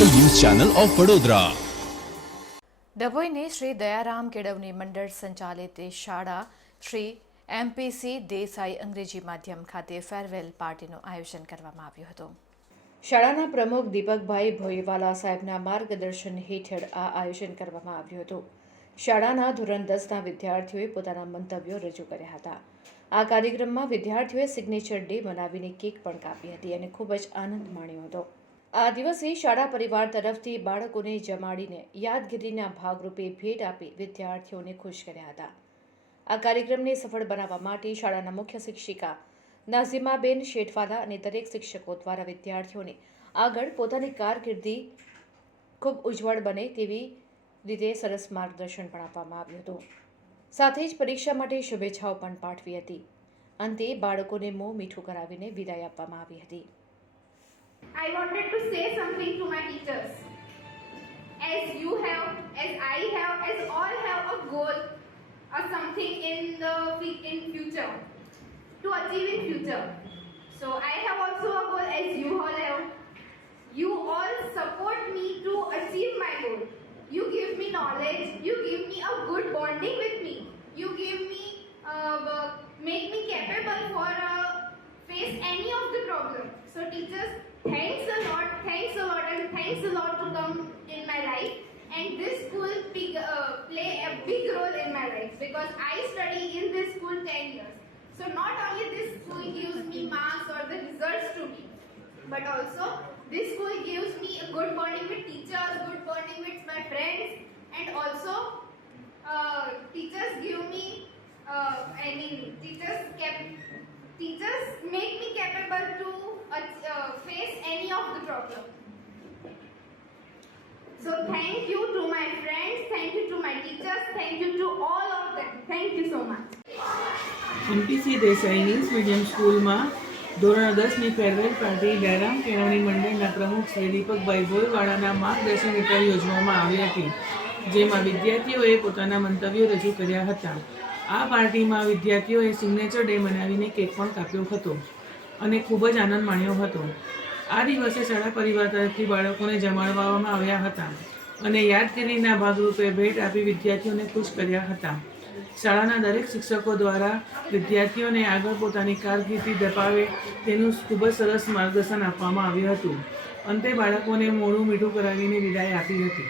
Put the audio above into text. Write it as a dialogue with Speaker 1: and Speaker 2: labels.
Speaker 1: Channel of Vadodara.
Speaker 2: ડભોઈની Shri Dayaram કેળવણી મંડળ સંચાલિત શાળા શ્રી એમપીસી દેસાઈ અંગ્રેજી માધ્યમ ખાતે ફેરવેલ પાર્ટીનું આયોજન કરવામાં આવ્યું હતું. શાળાના પ્રમુખ દીપકભાઈ ભોઈવાલા સાહેબના માર્ગદર્શન હેઠળ આ આયોજન કરવામાં આવ્યું હતું. શાળાના ધોરણ દસના વિદ્યાર્થીઓએ પોતાના મંતવ્યો રજૂ કર્યા હતા. આ કાર્યક્રમમાં વિદ્યાર્થીઓએ સિગ્નેચર ડે બનાવીને કેક પણ કાપી હતી અને ખૂબ જ આનંદ માણ્યો હતો. આ દિવસે શાળા પરિવાર તરફથી બાળકોને જમાડીને યાદગીરીના ભાગરૂપે ભેટ આપી વિદ્યાર્થીઓને ખુશ કર્યા હતા. આ કાર્યક્રમને સફળ બનાવવા માટે શાળાના મુખ્ય શિક્ષિકા નાઝીમાબેન શેઠવાલા અને દરેક શિક્ષકો દ્વારા વિદ્યાર્થીઓને આગળ પોતાની કારકિર્દી ખૂબ ઉજ્જવળ બને તેવી રીતે સરસ માર્ગદર્શન પણ આપવામાં આવ્યું હતું. સાથે જ પરીક્ષા માટે શુભેચ્છાઓ પણ પાઠવી હતી. અંતે બાળકોને મોં મીઠું કરાવીને વિદાય આપવામાં આવી હતી.
Speaker 3: I wanted to say something to my teachers. As you have, as I have, as all have a goal or something in the in future to achieve in future. So I have also a goal as you all have. You all support me to achieve my goal. You give me knowledge. You give me a good bonding with me. You give me uh, make me capable for uh, any of the problem. So teachers, thanks a lot, thanks a lot, and thanks a lot to come in my life. And this school big, uh, play a big role in my life because I study in this school 10 years. So not only this school gives me marks or the results to me, but also this school gives me a good bonding with teachers, good bonding with my friends, and also uh, teachers give me, uh, I mean, teachers kept teachers make me capable to uh, uh, face any of the problem. So thank you to my friends, thank you to my teachers, thank you to all of them. Thank you so much.
Speaker 4: MPC Desai English medium સ્કૂલમાં ધોરણ દસની farewell party Dayaram કેળવણી મંડળના પ્રમુખ શ્રી દીપકભાઈ ભોયવાળાના માર્ગદર્શન હેઠળ યોજવામાં આવી હતી જેમાં વિદ્યાર્થીઓએ પોતાના મંતવ્યો રજૂ કર્યા હતા આ પાર્ટીમાં વિદ્યાર્થીઓએ સિગ્નેચર ડે મનાવીને કેક પણ કાપ્યો હતો અને ખૂબ જ આનંદ માણ્યો હતો. આ દિવસે શાળા પરિવાર તરફથી બાળકોને જમાડવામાં આવ્યા હતા અને યાદગીરીના ભાગરૂપે ભેટ આપી વિદ્યાર્થીઓને ખુશ કર્યા હતા. શાળાના દરેક શિક્ષકો દ્વારા વિદ્યાર્થીઓને આગળ પોતાની કારકિર્દી દપાવે તેનું ખૂબ જ સરસ માર્ગદર્શન આપવામાં આવ્યું હતું. અંતે બાળકોને મોડું મીઠું કરાવીને વિદાય આપી હતી.